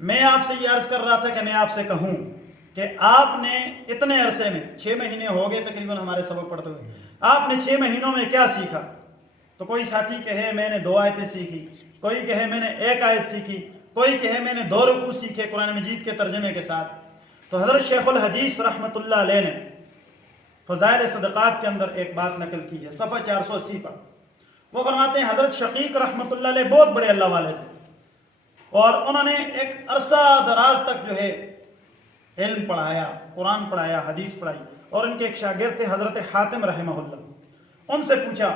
میں آپ سے یہ عرض کر رہا تھا کہ میں آپ سے کہوں کہ آپ نے اتنے عرصے میں 6 مہینے ہو گئے تقریباً ہمارے سبق پڑھتے ہوئے، آپ نے 6 مہینوں میں کیا سیکھا؟ تو کوئی ساتھی کہے میں نے 2 آیتیں سیکھی، کوئی کہے میں نے 1 آیت سیکھی، کوئی کہے میں نے 2 رکوع سیکھے قرآن مجید کے ترجمے کے ساتھ۔ تو حضرت شیخ الحدیث رحمۃ اللہ علیہ نے فضائل صدقات کے اندر ایک بات نقل کی ہے، صفحہ 480 پر۔ وہ فرماتے ہیں حضرت شقیق رحمۃ اللہ علیہ بہت بڑے اللہ والے تھے، اور انہوں نے ایک عرصہ دراز تک جو ہے علم پڑھایا، قرآن پڑھایا، حدیث پڑھائی، اور ان کے ایک شاگرد تھے حضرت حاتم رحمہ اللہ۔ ان سے پوچھا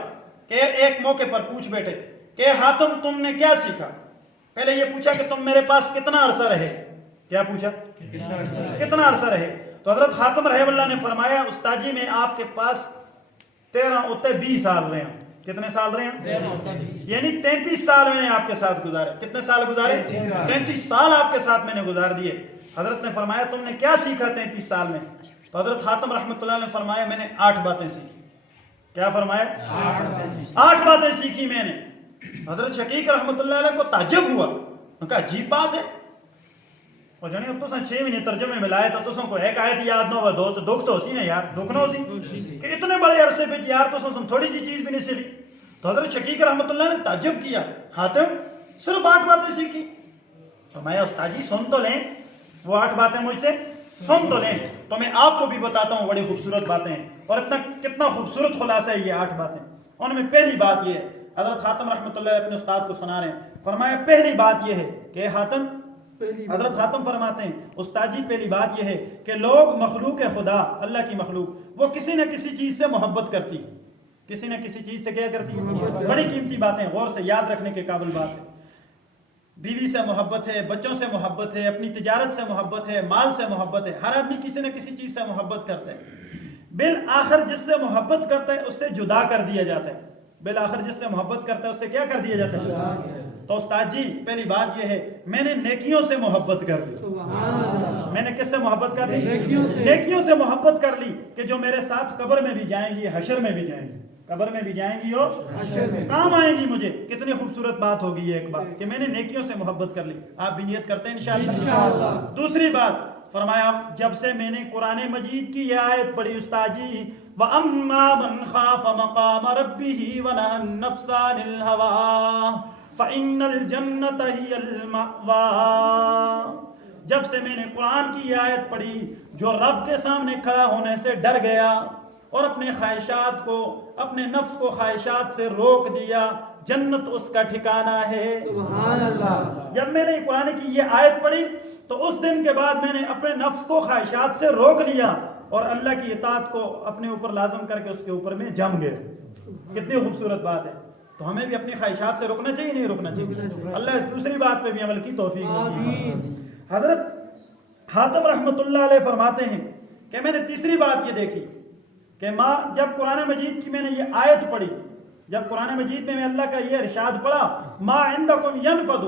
کہ ایک موقع پر پوچھ بیٹھے کہ حاتم تم نے کیا سیکھا؟ پہلے یہ پوچھا کہ تم میرے پاس کتنا عرصہ رہے؟ کیا پوچھا؟ کتنا عرصہ رہے؟ تو حضرت حاتم رحمہ اللہ نے فرمایا استاد جی میں آپ کے پاس 20 سال رہے ہیں۔ کتنے سال رہے ہیں؟ یعنی 33 سال میں نے آپ کے ساتھ گزارے۔ کتنے سال گزارے؟ 33 سال آپ کے ساتھ میں نے گزار دیے۔ حضرت نے فرمایا تم نے کیا سیکھا 33 سال میں؟ تو حضرت حاتم رحمۃ اللہ نے فرمایا میں نے 8 باتیں سیکھی۔ کیا فرمایا؟ 8 باتیں سیکھی میں نے۔ حضرت شقیق رحمۃ اللہ علیہ کو تعجب ہوا، ان کا عجیب بات ہے، اور جانے اب تو 6 مہینے ترجمے میں لائے تو کو 1 آیت یاد نہ ہوا، 2 تو دکھ تو اسی نا یار، دکھ نہ اسی کہ اتنے بڑے عرصے پہ یار تو تھوڑی سی چیز بھی نہیں سیکھی۔ تو حضرت شقیق رحمۃ اللہ نے تعجب کیا، حاتم صرف 8 باتیں سیکھی؟ فرمایا استاد جی سن تو لیں، وہ 8 باتیں مجھ سے سن تو لیں، تو میں آپ کو بھی بتاتا ہوں، بڑی خوبصورت باتیں ہیں، اور کتنا خوبصورت خلاصہ ہے یہ 8 باتیں۔ ان میں پہلی بات یہ ہے، حضرت حاتم رحمۃ اللہ اپنے استاد کو سنا رہے ہیں، فرمایا پہلی بات یہ ہے کہ حاتم، حضرت حاتم فرماتے ہیں استاد جی پہلی بات یہ ہے کہ لوگ مخلوق خدا، اللہ کی مخلوق، وہ کسی نہ کسی چیز سے محبت کرتی ہے، کسی نہ کسی چیز سے کیا کرتی ہے؟ بڑی قیمتی باتیں، غور سے یاد رکھنے کے قابل بات ہے۔ بیوی سے محبت ہے، بچوں سے محبت ہے، اپنی تجارت سے محبت ہے، مال سے محبت ہے، ہر آدمی کسی نہ کسی چیز سے محبت کرتا ہے۔ بالآخر جس سے محبت کرتا ہے اس سے جدا کر دیا جاتا ہے، بالآخر جس سے محبت کرتا ہے اس سے کیا کر دیا جاتا ہے؟ تو استاد جی پہلی بات یہ ہے میں نے نیکیوں سے محبت کر لی۔ میں نے کس سے محبت کر لی؟ نیکیوں سے محبت کر لی، کہ جو میرے ساتھ قبر میں بھی جائیں گی، حشر میں بھی جائیں گی، قبر میں بھی جائیں گی اور کام آئیں گی مجھے۔ کتنی خوبصورت بات ہوگی یہ ایک بات کہ میں نے نیکیوں سے محبت کر لی۔ آپ بھی نیت کرتے ہیں انشاءاللہ؟ دوسری بات فرمایا جب سے میں نے قرآن مجید کی یہ آیت پڑھی استاد جی، وَأَمَّا مَنْ خَافَ مَقَامَ رَبِّهِ وَنَهَى النَّفْسَ عَنِ الْهَوَىٰ فَإِنَّ الْجَنَّةَ هِيَ الْمَأْوَىٰ، جب سے میں نے قرآن کی یہ آیت پڑھی، جو رب کے سامنے کھڑا ہونے سے ڈر گیا اور اپنے خواہشات کو، اپنے نفس کو خواہشات سے روک دیا، جنت اس کا ٹھکانہ ہے۔ سبحان اللہ۔ جب میں نے قرآن کی یہ آیت پڑھی تو اس دن کے بعد میں نے اپنے نفس کو خواہشات سے روک لیا اور اللہ کی اطاعت کو اپنے اوپر لازم کر کے اس کے اوپر میں جم گئے۔ کتنی خوبصورت بات ہے۔ تو ہمیں بھی اپنی خواہشات سے روکنا چاہیے نہیں روکنا چاہیے؟ اللہ اس دوسری بات پہ بھی عمل کی توفیق نصیب۔ حضرت حاتم رحمۃ اللہ علیہ فرماتے ہیں کہ میں نے تیسری بات یہ دیکھی کہ جب قرآن مجید کی میں نے یہ آیت پڑھی، جب قرآن مجید میں اللہ کا یہ ارشاد پڑھا ما عندکم ینفد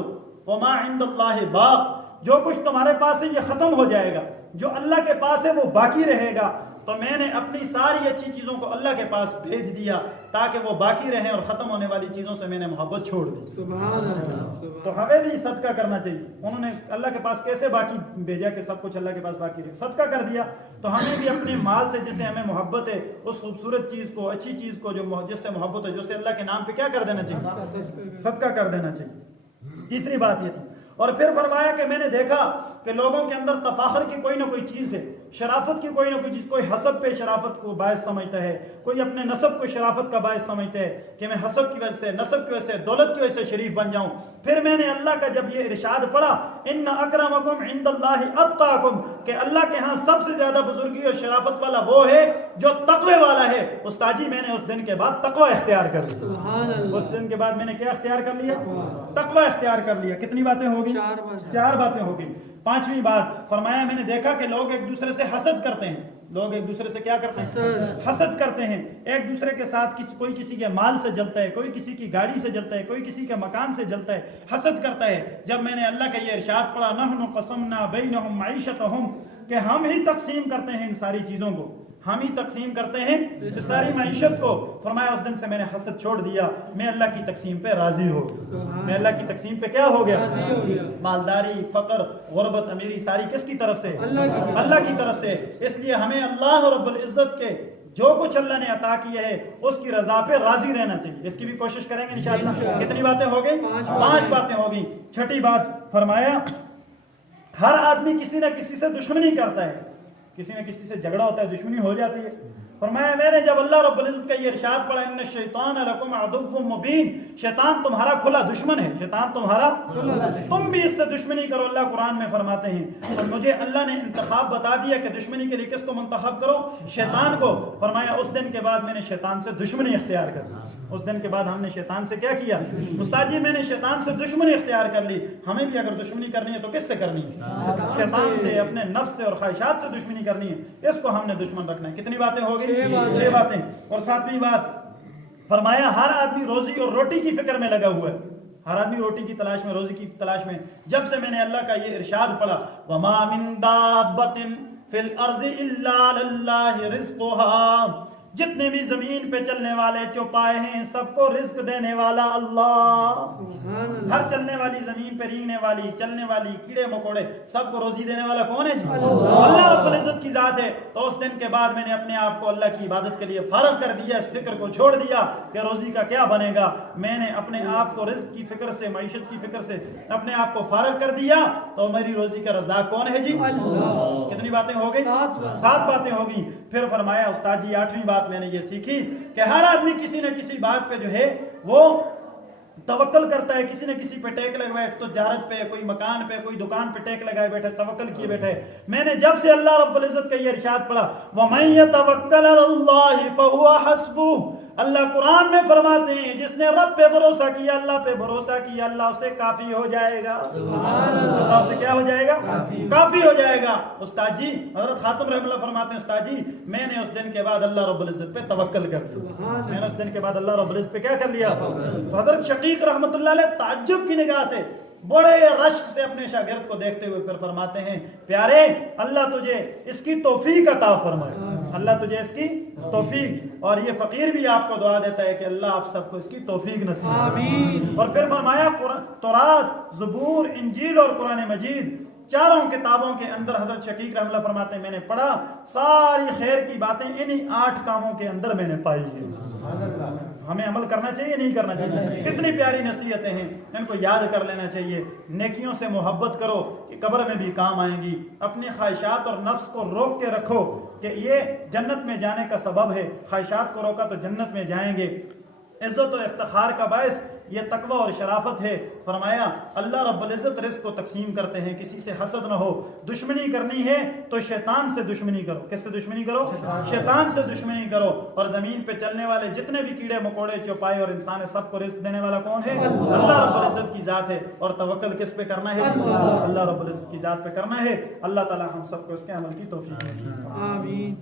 وما عند اللہ باق، جو کچھ تمہارے پاس ہے یہ ختم ہو جائے گا، جو اللہ کے پاس ہے وہ باقی رہے گا، تو میں نے اپنی ساری اچھی چیزوں کو اللہ کے پاس بھیج دیا تاکہ وہ باقی رہیں، اور ختم ہونے والی چیزوں سے میں نے محبت چھوڑ دی۔ سبحان اللہ۔ تو ہمیں بھی صدقہ کرنا چاہیے۔ انہوں نے اللہ کے پاس کیسے باقی بھیجا کہ سب کچھ اللہ کے پاس باقی رہے، صدقہ کر دیا۔ تو ہمیں بھی اپنے مال سے جسے ہمیں محبت ہے، اس خوبصورت چیز کو، اچھی چیز کو جو جس سے محبت ہے، جسے اللہ کے نام پہ کیا کر دینا چاہیے؟ صدقہ کر دینا چاہیے۔ تیسری بات یہ تھی۔ اور پھر فرمایا کہ میں نے دیکھا کہ لوگوں کے اندر تفاخر کی کوئی نہ کوئی چیز ہے، شرافت کی کوئی نہ کوئی چیز، کوئی حسب پہ شرافت کو باعث سمجھتا ہے، کوئی اپنے نسب کو شرافت کا باعث سمجھتا ہے کہ میں حسب کی وجہ سے، نسب کی وجہ سے، دولت کی وجہ سے شریف بن جاؤں۔ پھر میں نے اللہ کا جب یہ ارشاد پڑھا ان اکرمکم عند اللہ اتقاکم، کہ اللہ کے ہاں سب سے زیادہ بزرگی اور شرافت والا وہ ہے جو تقوی والا ہے، استاد جی میں نے اس دن کے بعد تقوی اختیار کر لیا۔ اس دن کے بعد میں نے کیا اختیار کر لیا؟ تقوی اختیار کر لیا۔ کتنی باتیں ہو گئی؟ 4 باتیں ہو گئی۔ پانچویں بات فرمایا میں نے دیکھا کہ لوگ ایک دوسرے سے حسد کرتے ہیں، لوگ ایک دوسرے سے کیا کرتے ہیں؟ حسد کرتے ہیں، ایک دوسرے کے ساتھ کوئی کسی کے مال سے جلتا ہے، کوئی کسی کی گاڑی سے جلتا ہے، کوئی کسی کے مکان سے جلتا ہے، حسد کرتا ہے۔ جب میں نے اللہ کا یہ ارشاد پڑھا نحن قسمنا بینہم معیشتہم، کہ ہم ہی تقسیم کرتے ہیں ان ساری چیزوں کو، ہم ہی تقسیم کرتے ہیں اس ساری معیشت کو. فرمایا اس دن سے میں نے حسد چھوڑ دیا, میں اللہ کی تقسیم پہ راضی ہو گیا. میں اللہ کی تقسیم پہ کیا ہو گیا؟ مالداری, فقر, غربت, امیری ساری کس کی طرف سے؟ اللہ کی طرف سے. اس لیے ہمیں اللہ رب العزت کے جو کچھ اللہ نے عطا کیا ہے اس کی رضا پہ راضی رہنا چاہیے. اس کی بھی کوشش کریں گے انشاءاللہ. کتنی باتیں ہو گئی؟ 5 باتیں ہو گئی. چھٹی بات فرمایا ہر آدمی کسی نہ کسی سے دشمنی کرتا ہے, کسی نہ کسی سے جھگڑا ہوتا ہے, دشمنی ہو جاتی ہے. فرمایا میں نے جب اللہ رب العزت کا یہ ارشاد پڑھا ان الشیطان لکم عدو مبین, شیطان تمہارا کھلا دشمن ہے, شیطان تمہارا, تم بھی اس سے دشمنی کرو. اللہ قرآن میں فرماتے ہیں اور مجھے اللہ نے انتخاب بتا دیا کہ دشمنی کے لیے کس کو منتخب کرو؟ شیطان کو. فرمایا اس دن کے بعد میں نے شیطان سے دشمنی اختیار کر لی. اس دن کے بعد ہم نے شیطان سے کیا کیا؟ استاد جی میں نے شیطان سے دشمنی اختیار کر لی. ہمیں بھی اگر دشمنی کرنی ہے تو کس سے کرنی ہے؟ شیطان سے, اپنے نفس سے اور خواہشات سے دشمنی کرنی ہے. اس کو ہم نے دشمن رکھنا ہے. کتنی باتیں ہو گئی؟ 6 باتیں. اور 7ویں بات فرمایا ہر آدمی روزی اور روٹی کی فکر میں لگا ہوا ہے. ہر آدمی روٹی کی تلاش میں, روزی کی تلاش میں. جب سے میں نے اللہ کا یہ ارشاد پڑھا وما من دابۃ فی الارض الا للہ رزقها, جتنے بھی زمین پہ چلنے والے چوپائے ہیں سب کو رزق دینے والا اللہ. ہر چلنے والی زمین پہ رینگنے والی, چلنے والی, کیڑے مکوڑے, سب کو روزی دینے والا کون ہے جی؟ اللہ رب العزت کی ذات ہے. تو اس دن کے بعد میں نے اپنے آپ کو اللہ کی عبادت کے لیے فارغ کر دیا, اس فکر کو چھوڑ دیا کہ روزی کا کیا بنے گا. میں نے اپنے آپ کو رزق کی فکر سے, معیشت کی فکر سے اپنے آپ کو فارغ کر دیا. تو میری روزی کا رزاق کون ہے جی؟ کتنی باتیں ہو گئی؟ 7 باتیں ہو گئی. پھر فرمایا استاد جی 8ویں بات میں نے یہ سیکھی کہ ہر آدمی کسی نہ کسی بات پہ جو ہے وہ توکل کرتا ہے, کسی نہ کسی پہ ٹیک لگائے, تو تجارت پہ, کوئی مکان پہ, کوئی دکان پہ ٹیک لگائے بیٹھے, توکل کیے بیٹھے. میں نے جب سے اللہ رب العزت کا یہ ارشاد پڑھا وَمَن يَتَوَكَّلْ عَلَى اللَّهِ فَهُوَ حَسْبُهُ, اللہ قرآن میں فرماتے ہیں جس نے رب پہ بھروسہ کیا, اللہ پہ بھروسہ کیا, اللہ اسے کافی ہو جائے گا. اللہ اسے کیا ہو جائے گا؟ کافی ہو جائے گا. استاد جی حضرت خاتم رحمۃ اللہ فرماتے ہیں استاد جی میں نے اس دن کے بعد اللہ رب العزت پہ توکل کر لیا. میں نے اس دن کے بعد اللہ رب العزت پہ کیا کر لیا؟ تو حضرت شقیق رحمۃ اللہ علیہ تعجب کی نگاہ سے, بڑے رشک سے اپنے شاگرد کو دیکھتے ہوئے پھر فرماتے ہیں پیارے اللہ تجھے اس کی توفیق عطا فرمائے, اللہ تجھے اس کی توفیق. اور یہ فقیر بھی آپ کو دعا دیتا ہے کہ اللہ آپ سب کو اس کی توفیق نصیب آمین. اور پھر فرمایا تورات, زبور, انجیل اور قرآن مجید چاروں کتابوں کے اندر حضرت شقیق رحمۃ اللہ فرماتے ہیں میں نے پڑھا ساری خیر کی باتیں انہی 8 کاموں کے اندر میں نے پائی ہیں. ہمیں عمل کرنا چاہیے نہیں کرنا چاہیے؟ کتنی پیاری نصیحتیں ہیں, ان کو یاد کر لینا چاہیے. نیکیوں سے محبت کرو کہ قبر میں بھی کام آئیں گی. اپنی خواہشات اور نفس کو روک کے رکھو کہ یہ جنت میں جانے کا سبب ہے. خواہشات کو روکا تو جنت میں جائیں گے. عزت و افتخار کا باعث یہ تقوی اور شرافت ہے. فرمایا اللہ رب العزت رزق کو تقسیم کرتے ہیں, کسی سے حسد نہ ہو. دشمنی کرنی ہے تو شیطان سے دشمنی کرو. کس سے دشمنی کرو؟ شیطان سے دشمنی کرو. اور زمین پہ چلنے والے جتنے بھی کیڑے مکوڑے, چوپائے اور انسان ہے, سب کو رزق دینے والا کون ہے؟ اللہ رب العزت کی ذات ہے. اور توکل کس پہ کرنا ہے؟ اللہ رب العزت کی ذات پہ کرنا ہے. اللہ تعالی ہم سب کو اس کے عمل کی توفیق دے. آمین.